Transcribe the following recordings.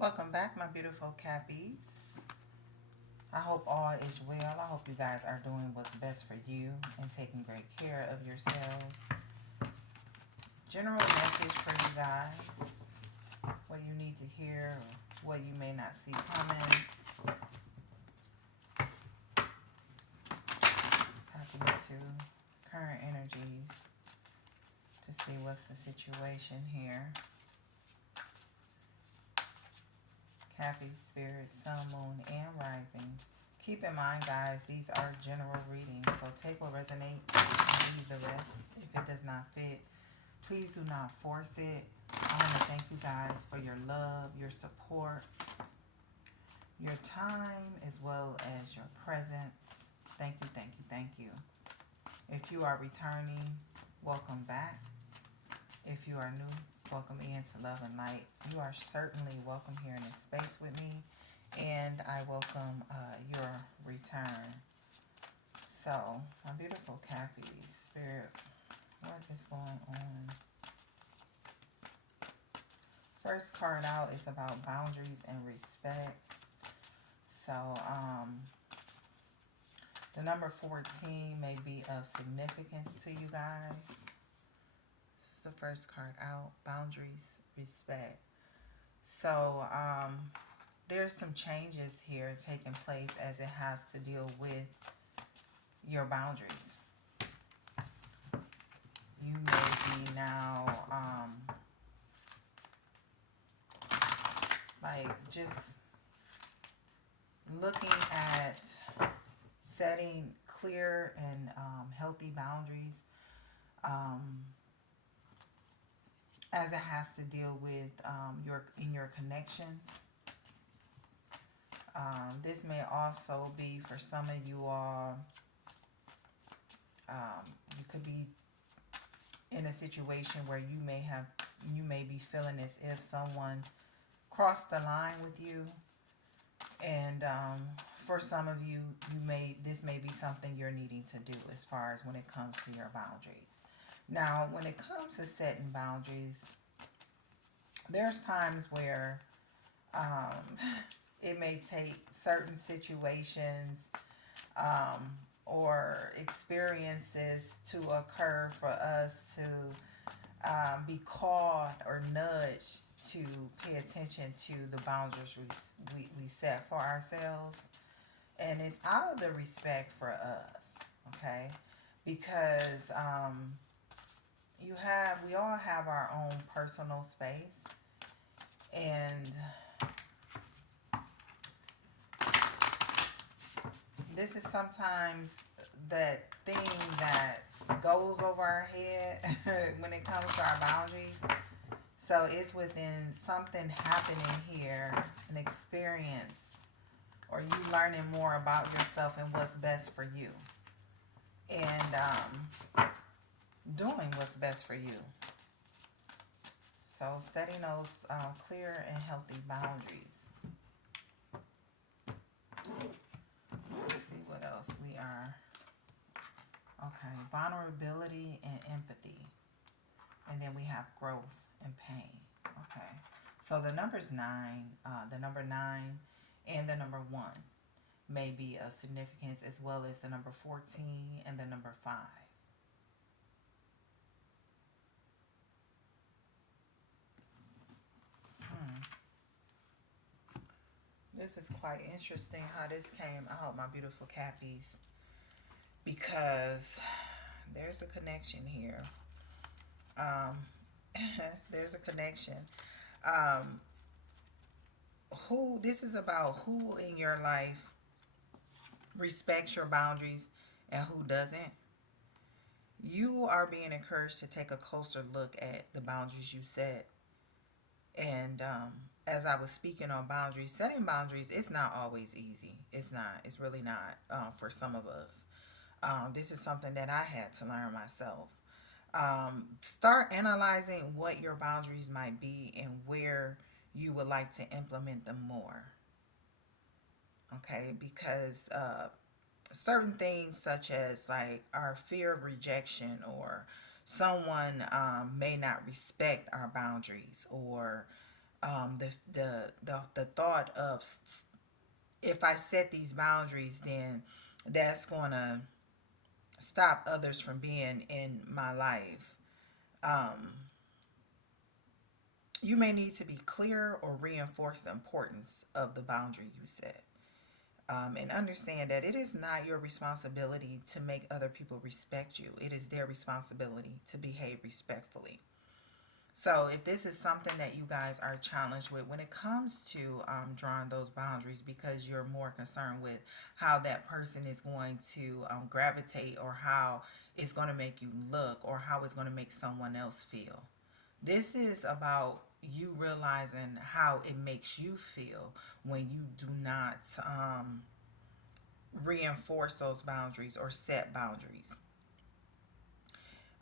Welcome back, my beautiful Cappies. I hope all is well. I hope you guys are doing what's best for you and taking great care of yourselves. General message for you guys, what you need to hear or what you may not see coming. Tapping into current energies to see what's the situation here. Happy Spirit, Sun, Moon, and Rising. Keep in mind, guys, these are general readings, so take what resonates and leave the rest. If it does not fit, please do not force it. I want to thank you guys for your love, your support, your time, as well as your presence. Thank you, thank you, thank you. If you are returning, welcome back. If you are new, welcome into Love and Light. You are certainly welcome here in this space with me, and I welcome your return. So, my beautiful Cappy Spirit, what is going on? First card out is about boundaries and respect. So, the number 14 may be of significance to you guys. The first card out, boundaries, respect. So there's some changes here taking place as it has to deal with your boundaries. You may be now just looking at setting clear and healthy boundaries as it has to deal with your connections. This may also be for some of you all. You could be in a situation where you may be feeling as if someone crossed the line with you, and for some of you, this may be something you're needing to do as far as when it comes to your boundaries. Now, when it comes to setting boundaries, there's times where it may take certain situations or experiences to occur for us to be called or nudged to pay attention to the boundaries we set for ourselves. And it's out of the respect for us, okay? Because we all have our own personal space, and this is sometimes that thing that goes over our head when it comes to our boundaries. So it's within something happening here, an experience, or you learning more about yourself and what's best for you, and doing what's best for you. So setting those clear and healthy boundaries. Let's see what else we are. Okay, vulnerability and empathy. And then we have growth and pain. Okay, so the numbers 9, the number 9 and the number 1 may be of significance, as well as the number 14 and the number 5. This is quite interesting how this came out, my beautiful Cappies, because there's a connection here. There's a connection. This is about who in your life respects your boundaries and who doesn't. You are being encouraged to take a closer look at the boundaries you set. And as I was speaking on boundaries, setting boundaries, it's not always easy. It's not. It's really not for some of us. This is something that I had to learn myself. Start analyzing what your boundaries might be and where you would like to implement them more. Okay, because certain things such as like our fear of rejection, or someone may not respect our boundaries, or The thought of if I set these boundaries, then that's going to stop others from being in my life. Um, you may need to be clear or reinforce the importance of the boundary you set. And understand that it is not your responsibility to make other people respect you. It is their responsibility to behave respectfully. So, if this is something that you guys are challenged with when it comes to drawing those boundaries, because you're more concerned with how that person is going to gravitate, or how it's going to make you look, or how it's going to make someone else feel, this is about you realizing how it makes you feel when you do not reinforce those boundaries or set boundaries.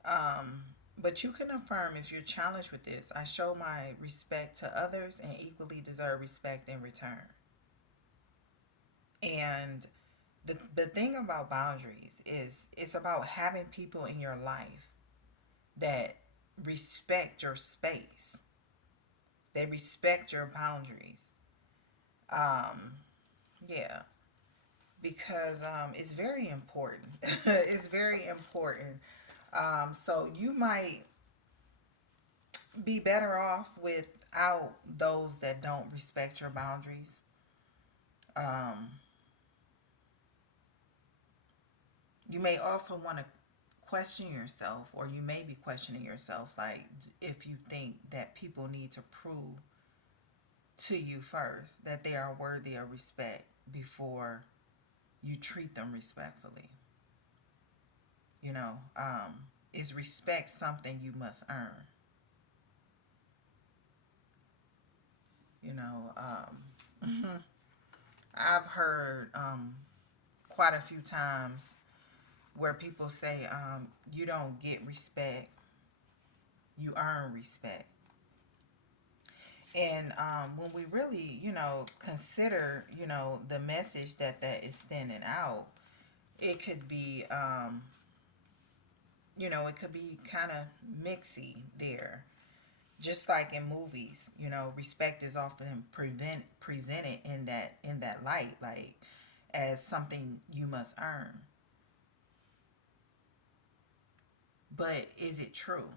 Um, but you can affirm if you're challenged with this. I show my respect to others and equally deserve respect in return. And the thing about boundaries is it's about having people in your life that respect your space. They respect your boundaries. Um, yeah, because it's very important. It's very important. So you might be better off without those that don't respect your boundaries. Um, you may also want to question yourself, or you may be questioning yourself, like if you think that people need to prove to you first that they are worthy of respect before you treat them respectfully. You know, is respect something you must earn? You know, I've heard quite a few times where people say, you don't get respect, you earn respect. And when we really, consider, the message that is sending out, it could be, it could be kind of mixy there. Just like in movies, respect is often presented in that light, like as something you must earn. But is it true?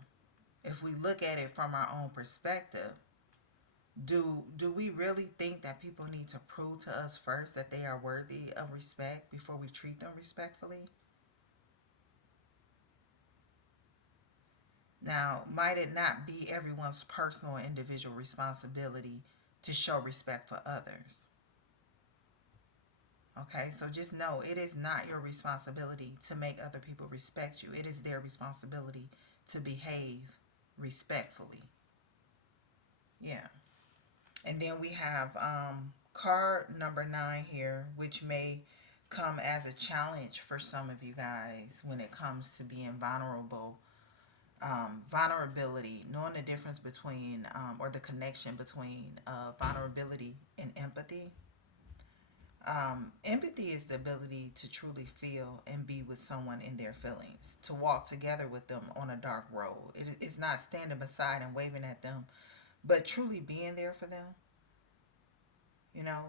If we look at it from our own perspective, do we really think that people need to prove to us first that they are worthy of respect before we treat them respectfully? Now, might it not be everyone's personal and individual responsibility to show respect for others? Okay, so just know it is not your responsibility to make other people respect you. It is their responsibility to behave respectfully. Yeah. And then we have card number 9 here, which may come as a challenge for some of you guys when it comes to being vulnerable. Vulnerability, knowing the difference between, or the connection between vulnerability and empathy. Empathy is the ability to truly feel and be with someone in their feelings, to walk together with them on a dark road. It's not standing beside and waving at them, but truly being there for them,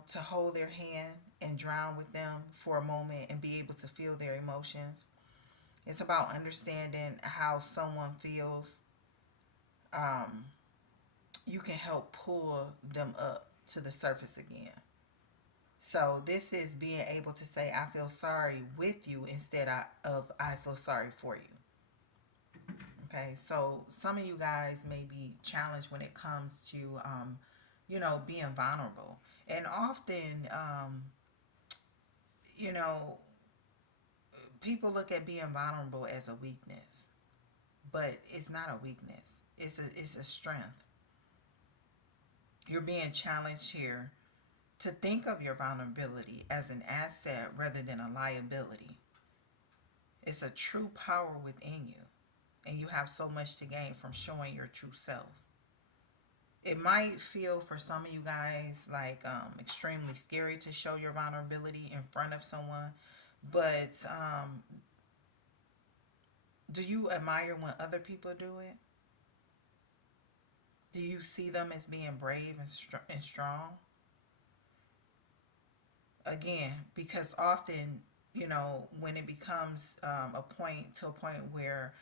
to hold their hand and drown with them for a moment and be able to feel their emotions. It's about understanding how someone feels. Um, you can help pull them up to the surface again. So this is being able to say, I feel sorry with you instead of I feel sorry for you. Okay, so some of you guys may be challenged when it comes to, being vulnerable. And often, you know, people look at being vulnerable as a weakness, but it's not a weakness. It's a strength. You're being challenged here to think of your vulnerability as an asset rather than a liability. It's a true power within you, and you have so much to gain from showing your true self. It might feel for some of you guys like extremely scary to show your vulnerability in front of someone, but do you admire when other people do it? Do you see them as being brave and strong? Again, because often, when it becomes a point where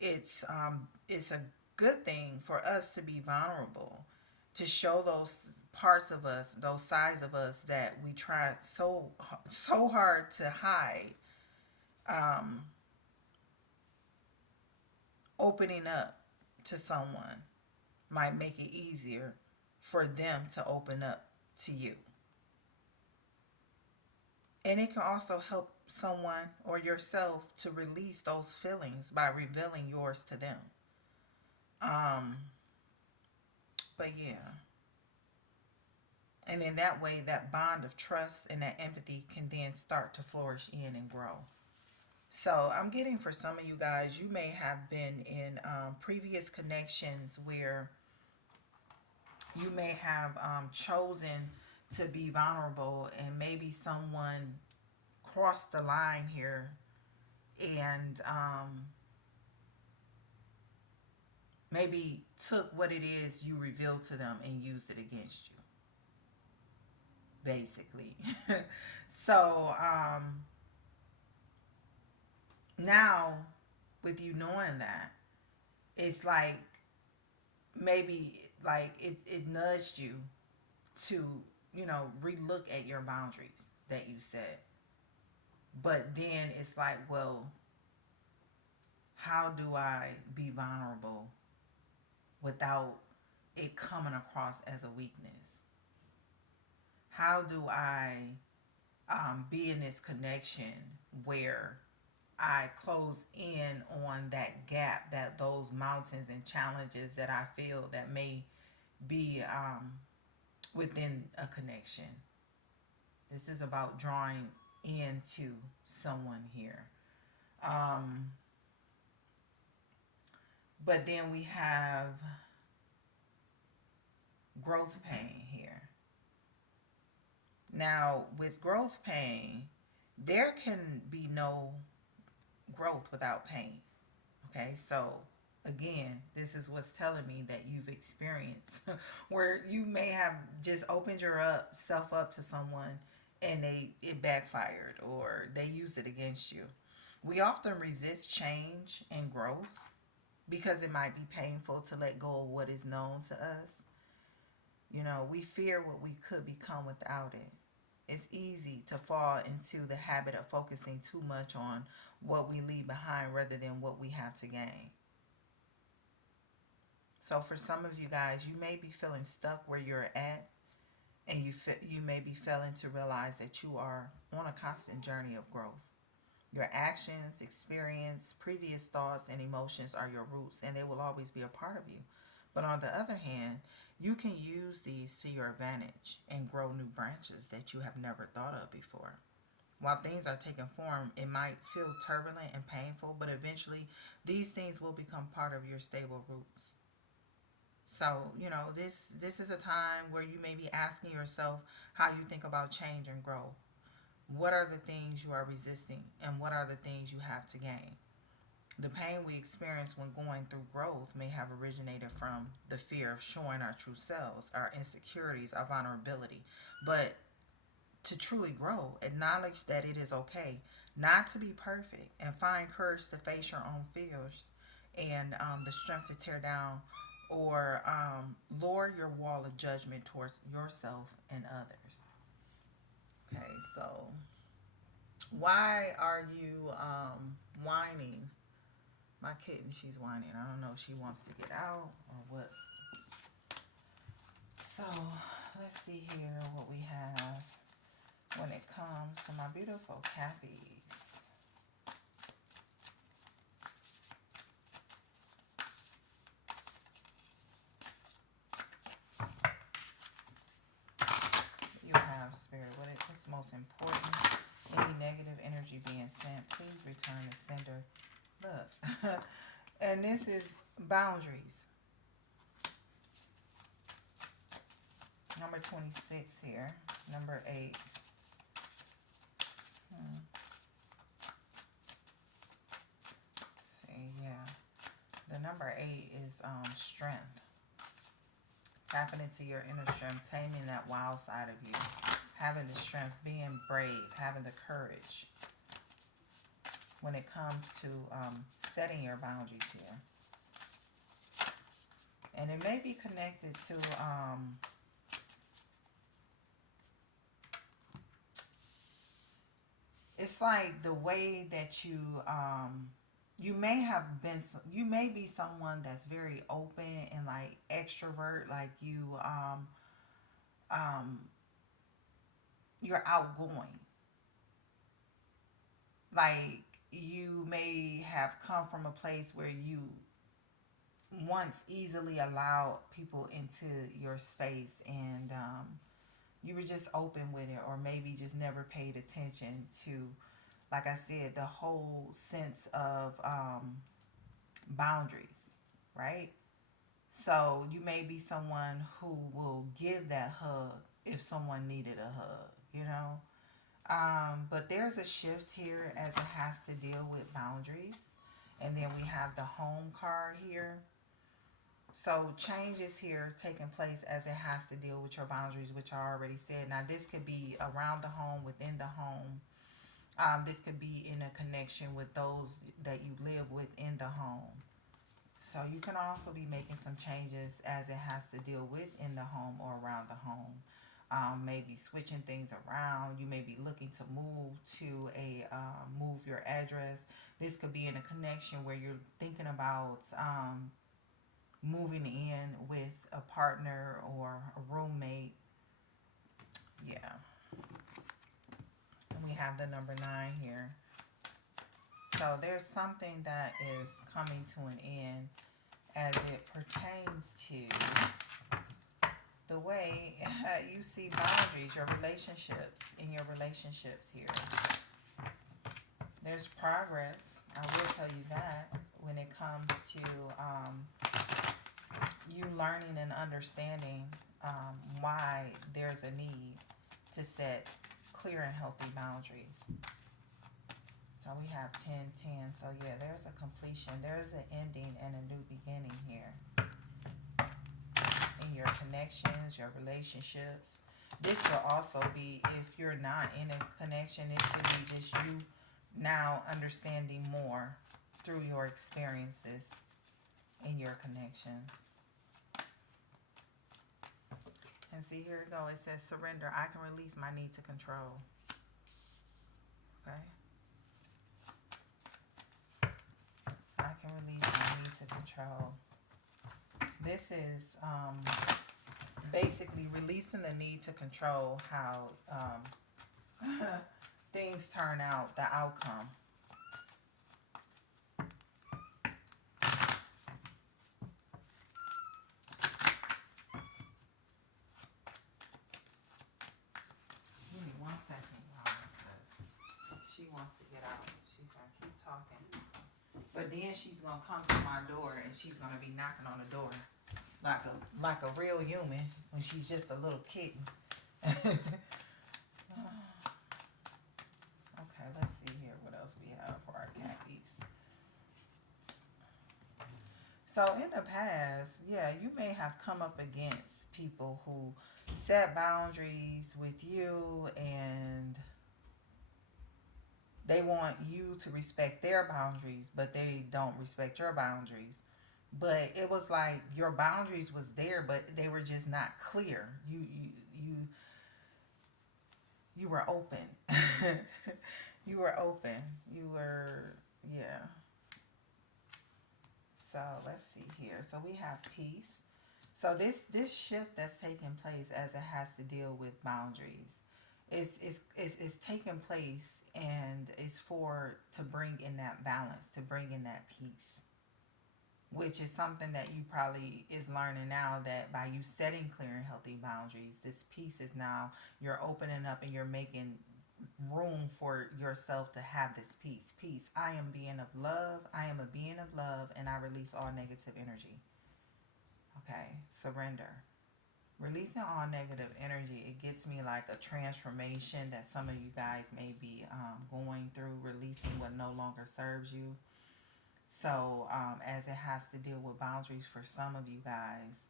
it's a good thing for us to be vulnerable, to show those parts of us, those sides of us that we try so hard to hide. um, Opening up to someone might make it easier for them to open up to you. And it can also help someone or yourself to release those feelings by revealing yours to them. Um, but yeah. And in that way, that bond of trust and that empathy can then start to flourish in and grow. So I'm getting for some of you guys, you may have been in previous connections where you may have chosen to be vulnerable, and maybe someone crossed the line here and maybe took what it is you revealed to them and used it against you, basically. So now, with you knowing that, it's like maybe like it nudged you to, relook at your boundaries that you set. But then it's like, well, how do I be vulnerable without it coming across as a weakness? How do I be in this connection where I close in on that gap, that those mountains and challenges that I feel that may be within a connection? This is about drawing into someone here. But then we have growth pain here. Now, with growth pain, there can be no growth without pain. Okay, so again, this is what's telling me that you've experienced where you may have just opened yourself up to someone and it backfired or they used it against you. We often resist change and growth because it might be painful to let go of what is known to us. We fear what we could become without it. It's easy to fall into the habit of focusing too much on what we leave behind rather than what we have to gain. So for some of you guys, you may be feeling stuck where you're at, and you may be failing to realize that you are on a constant journey of growth. Your actions, experience, previous thoughts, and emotions are your roots, and they will always be a part of you. But on the other hand, you can use these to your advantage and grow new branches that you have never thought of before. While things are taking form, it might feel turbulent and painful, but eventually these things will become part of your stable roots. So, this is a time where you may be asking yourself how you think about change and growth. What are the things you are resisting, and what are the things you have to gain? The pain we experience when going through growth may have originated from the fear of showing our true selves, our insecurities, our vulnerability. But to truly grow, acknowledge that it is okay not to be perfect, and find courage to face your own fears and the strength to tear down or lower your wall of judgment towards yourself and others. Okay, so why are you whining? My kitten, she's whining. I don't know if she wants to get out or what. So let's see here what we have when it comes to my beautiful Cappies. You have Spirit. What's most important? Any negative energy being sent, please return the sender. Look. And this is boundaries. Number 26 here. Number 8. See, yeah. The number 8 is strength. Tapping into your inner strength, taming that wild side of you, having the strength, being brave, having the courage when it comes to setting your boundaries here. And it may be connected to it's like the way that you may have been, you may be someone that's very open and like extrovert, like um you're outgoing, like you may have come from a place where you once easily allowed people into your space, and you were just open with it, or maybe just never paid attention to, like I said, the whole sense of boundaries, right? So you may be someone who will give that hug if someone needed a hug, you know? But there's a shift here as it has to deal with boundaries. And then we have the home card here. So change is here taking place as it has to deal with your boundaries, which I already said. Now this could be around the home, within the home. This could be in a connection with those that you live with in the home. So you can also be making some changes as it has to deal with in the home or around the home. Maybe switching things around. You may be looking to move to move your address. This could be in a connection where you're thinking about moving in with a partner or a roommate. Yeah. And we have the number 9 here. So there's something that is coming to an end as it pertains to the way you see boundaries, your relationships, in your relationships here. There's progress, I will tell you that, when it comes to you learning and understanding why there's a need to set clear and healthy boundaries. So we have 10-10. So yeah, there's a completion. There's an ending and a new beginning here. In your connections, your relationships. This could also be, if you're not in a connection, it could be just you now understanding more through your experiences in your connections. And see, here we go. It says surrender. I can release my need to control. Okay. I can release my need to control. This is basically releasing the need to control how things turn out, the outcome. Give me 1 second, y'all, because she wants to get out. She's going to keep talking. But then she's going to come to my door and she's going to be knocking on the door like a real human when she's just a little kitten. Okay, let's see here what else we have for our cappies. So in the past, yeah, you may have come up against people who set boundaries with you, and they want you to respect their boundaries, but they don't respect your boundaries. But it was like your boundaries was there, but they were just not clear. You were open. You were open. You were, yeah. So let's see here. So we have peace. So this shift that's taking place as it has to deal with boundaries is taking place, and it's to bring in that balance, to bring in that peace, which is something that you probably is learning now, that by you setting clear and healthy boundaries, this peace is now, you're opening up and you're making room for yourself to have this peace. I am being of love. I am a being of love, and I release all negative energy. Okay, surrender. Releasing all negative energy, it gets me like a transformation that some of you guys may be going through, releasing what no longer serves you. So as it has to deal with boundaries for some of you guys,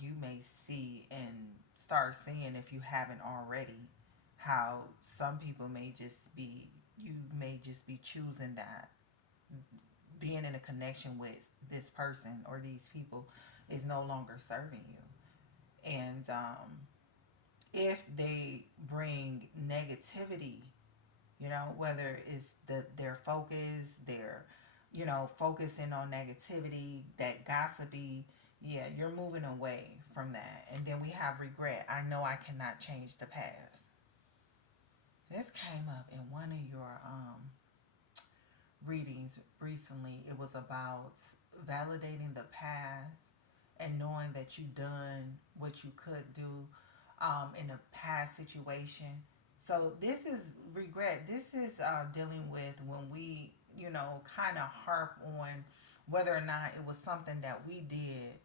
You may see and start seeing, if you haven't already, how some people may just be, you may just be choosing that being in a connection with this person or these people is no longer serving you. And if they bring negativity, whether it's their focus, their, focusing on negativity, that gossipy, yeah, you're moving away from that. And then we have regret. I know I cannot change the past. This came up in one of your readings recently. It was about validating the past and knowing that you done what you could do in a past situation. So this is regret. This is dealing with when we, kind of harp on whether or not it was something that we did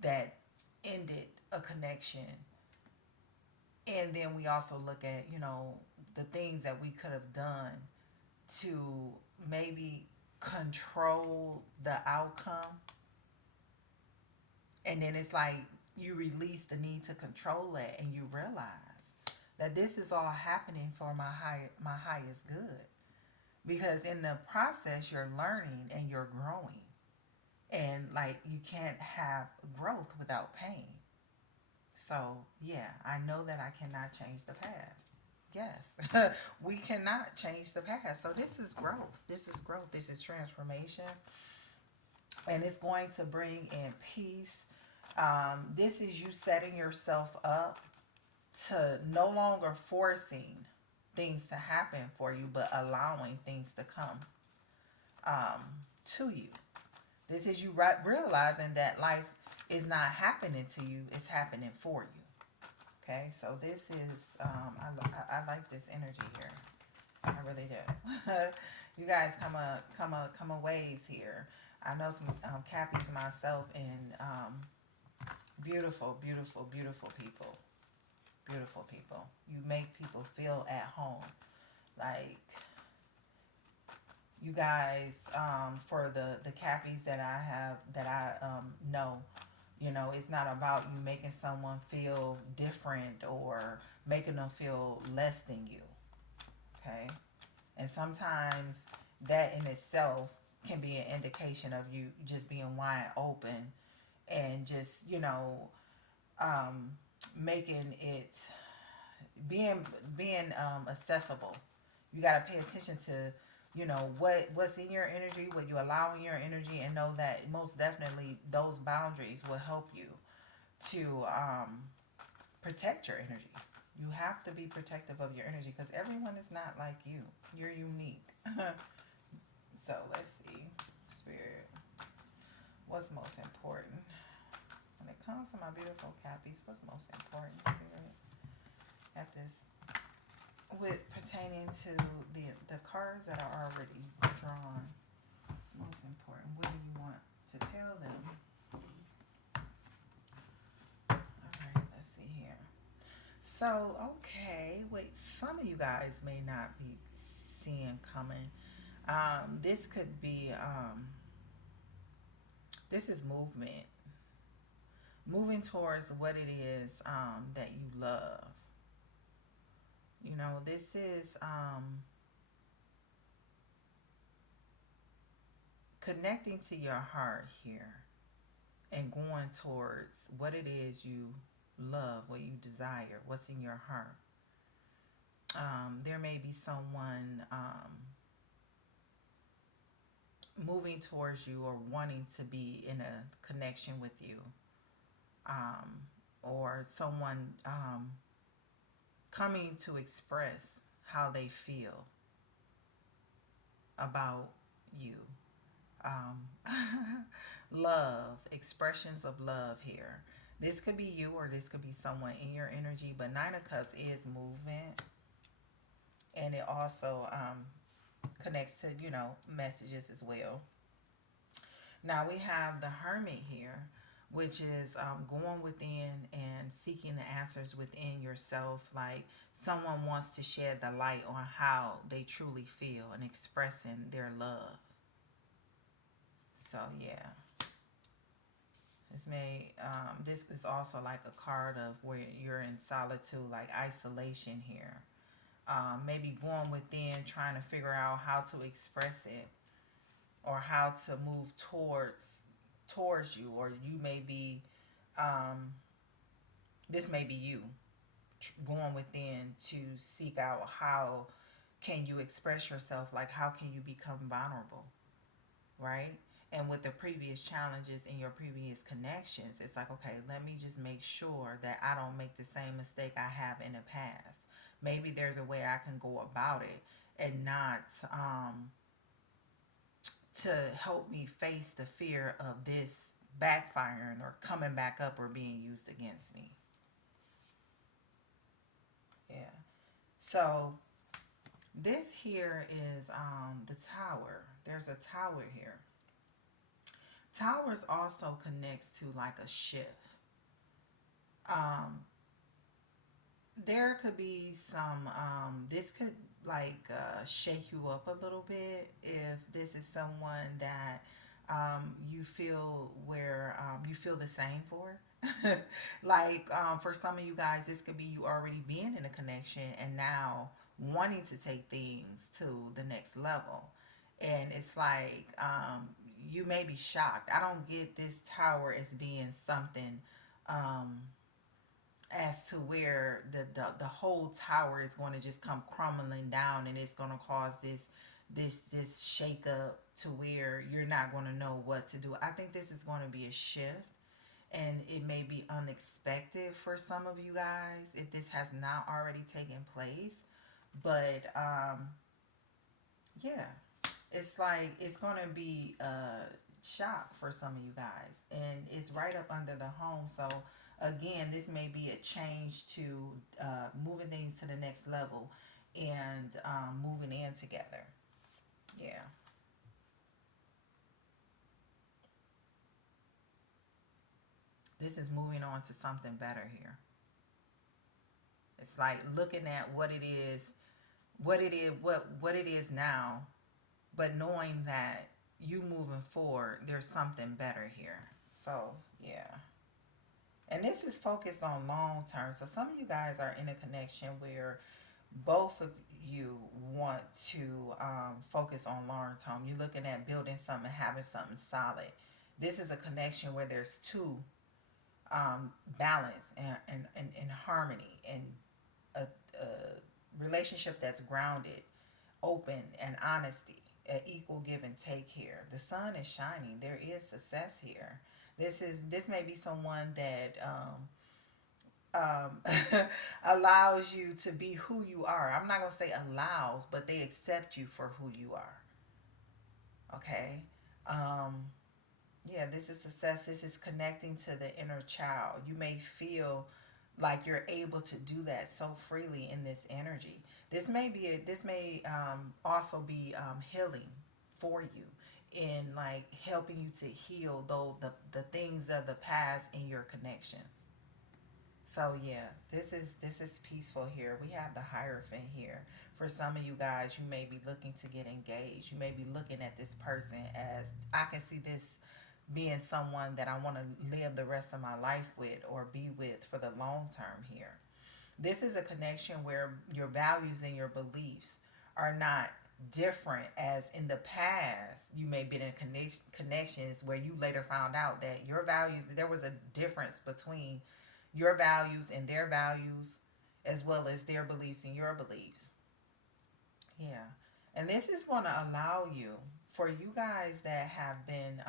that ended a connection. And then we also look at, the things that we could have done to maybe control the outcome. And then it's like you release the need to control it, and you realize that this is all happening for my highest good. Because in the process you're learning and you're growing. And like you can't have growth without pain. So yeah, I know that I cannot change the past. Yes, we cannot change the past. So this is growth. This is growth. This is transformation. And it's going to bring in peace. This is you setting yourself up to no longer forcing things to happen for you, but allowing things to come to you. This is you realizing that life is not happening to you, it's happening for you. Okay, so this is, I like this energy here. I really do. You guys come a ways here. I know some Cappies myself, and beautiful, beautiful, beautiful people. Beautiful people. You make people feel at home. Like, you guys, for the Cappies that I have, that I know, it's not about you making someone feel different or making them feel less than you. Okay? And sometimes that in itself can be an indication of you just being wide open and just, making it being accessible. You got to pay attention to, what's in your energy, what you allow in your energy, and know that most definitely those boundaries will help you to protect your energy. You have to be protective of your energy because everyone is not like you. You're unique. So let's see, Spirit, what's most important when it comes to my beautiful Cappies? What's most important, Spirit, at this, with pertaining to the cards that are already drawn? What's most important? What do you want to tell them? Alright, let's see here. So, okay, wait, some of you guys may not be seeing coming. This could be, this is movement. Moving towards what it is that you love. This is connecting to your heart here and going towards what it is you love, what you desire, what's in your heart. There may be someone moving towards you or wanting to be in a connection with you, or someone coming to express how they feel about you. Love, expressions of love here. This could be you or this could be someone in your energy, but Nine of Cups is movement, and it also connects to, messages as well. Now we have the Hermit here, which is going within and seeking the answers within yourself. Like someone wants to shed the light on how they truly feel and expressing their love. So yeah, This is also like a card of where you're in solitude, like isolation here. Maybe going within, trying to figure out how to express it or how to move towards you, or you may be um, this may be you going within to seek out how can you express yourself, like how can you become vulnerable, right? And with the previous challenges in your previous connections, it's like, okay, let me just make sure that I don't make the same mistake I have in the past. Maybe there's a way I can go about it and not to help me face the fear of this backfiring or coming back up or being used against me. Yeah. So this here is the tower. There's a tower here. Towers also connects to like a shift. Um, there could be some this could like shake you up a little bit if this is someone that you feel where you feel the same for. Like for some of you guys, this could be you already being in a connection and now wanting to take things to the next level. And it's like you may be shocked. I don't get this tower as being something um, as to where the whole tower is going to just come crumbling down and it's going to cause this shake up to where you're not going to know what to do. I think this is going to be a shift and it may be unexpected for some of you guys if this has not already taken place. But yeah, it's like it's going to be a shock for some of you guys and it's right up under the home. So again, this may be a change to moving things to the next level and moving in together. Yeah. This is moving on to something better here. It's like looking at what it is now, but knowing that you moving forward, there's something better here. So yeah. And this is focused on long term. So some of you guys are in a connection where both of you want to focus on long term. You're looking at building something, having something solid. This is a connection where there's two balance and harmony and a relationship that's grounded, open, and honesty. An equal give and take here. The sun is shining. There is success here. This may be someone that allows you to be who you are. I'm not gonna say allows, but they accept you for who you are. Okay. Um, yeah, this is success. This is connecting to the inner child. You may feel like you're able to do that so freely in this energy. This may also be healing for you in like helping you to heal though the things of the past in your connections. So yeah, this is peaceful here. We have the Hierophant here. For some of you guys, you may be looking to get engaged. You may be looking at this person as I can see this being someone that I want to live the rest of my life with or be with for the long term here. This is a connection where your values and your beliefs are not different as in the past you may be in connections where you later found out that your values there was a difference between your values and their values as well as their beliefs and your beliefs. Yeah. And this is going to allow you, for you guys that have been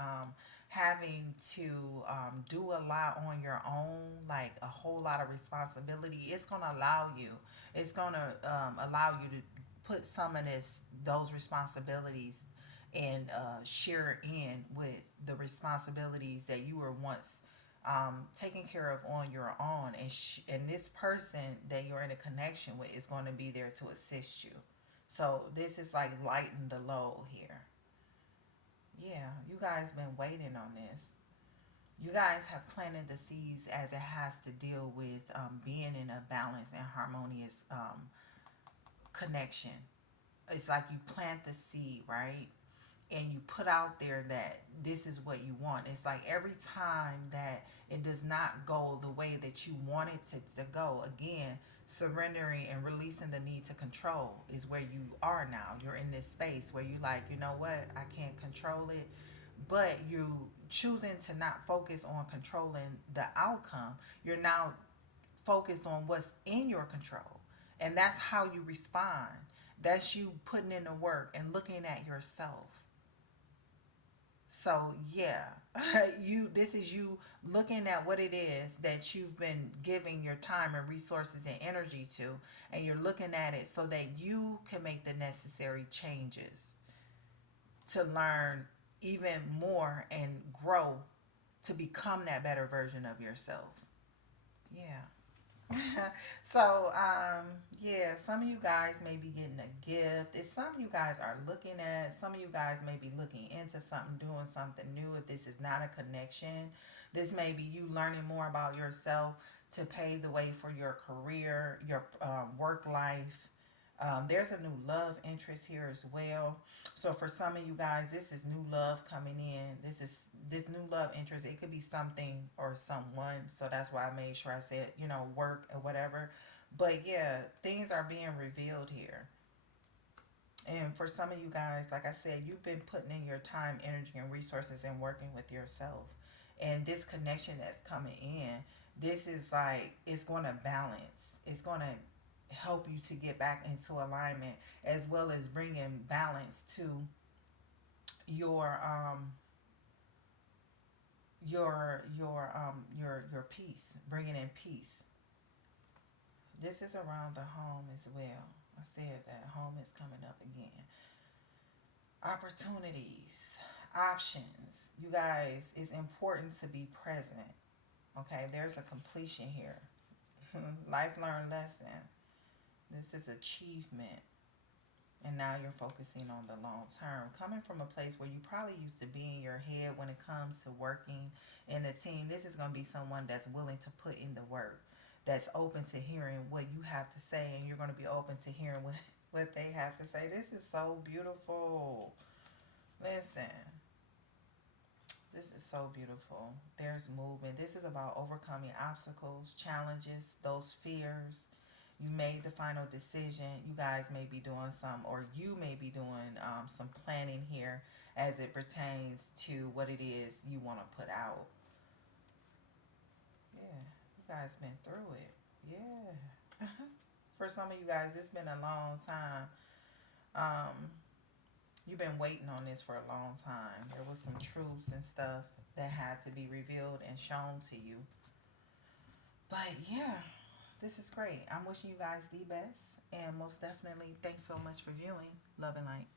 having to do a lot on your own, like a whole lot of responsibility, it's going to allow you to put some of those responsibilities and share in with the responsibilities that you were once taking care of on your own. And this person that you're in a connection with is going to be there to assist you. So this is like lighten the load here. Yeah, you guys been waiting on this. You guys have planted the seeds as it has to deal with being in a balanced and harmonious connection. It's like you plant the seed, right? and you put out there that this is what you want. It's like every time that it does not go the way that you want it to go, again, surrendering and releasing the need to control is where you are now. You're in this space where you like, you know what, I can't control it, but you choosing to not focus on controlling the outcome. You're now focused on what's in your control, and that's how you respond. That's you putting in the work and looking at yourself. So yeah, you this is you looking at what it is that you've been giving your time and resources and energy to, and you're looking at it so that you can make the necessary changes to learn even more and grow to become that better version of yourself. Yeah. So, yeah, some of you guys may be getting a gift. It's some of you guys are looking at, some of you guys may be looking into something, doing something new. If this is not a connection, this may be you learning more about yourself to pave the way for your career, your work life. There's a new love interest here as well. So for some of you guys, this is new love coming in. This new love interest. It could be something or someone. So that's why I made sure I said, work or whatever. But yeah, things are being revealed here. And for some of you guys, like I said, you've been putting in your time, energy, and resources and working with yourself. And this connection that's coming in, this is like, it's going to balance. It's going to help you to get back into alignment, as well as bringing balance to your your peace, bringing in peace. This is around the home as well. I said that home is coming up again. Opportunities, options. You guys, it's important to be present. Okay, there's a completion here. Life learned lesson. This is achievement. And now you're focusing on the long term. Coming from a place where you probably used to be in your head when it comes to working in a team, this is going to be someone that's willing to put in the work, that's open to hearing what you have to say, and you're going to be open to hearing what they have to say. This is so beautiful. Listen, this is so beautiful. There's movement. This is about overcoming obstacles, challenges, those fears. You made the final decision. You guys may be doing some, or you may be doing some planning here as it pertains to what it is you want to put out. Yeah, you guys been through it. Yeah. For some of you guys, it's been a long time. Um, you've been waiting on this for a long time. There was some truths and stuff that had to be revealed and shown to you. But yeah, this is great. I'm wishing you guys the best. And most definitely, thanks so much for viewing. Love and light.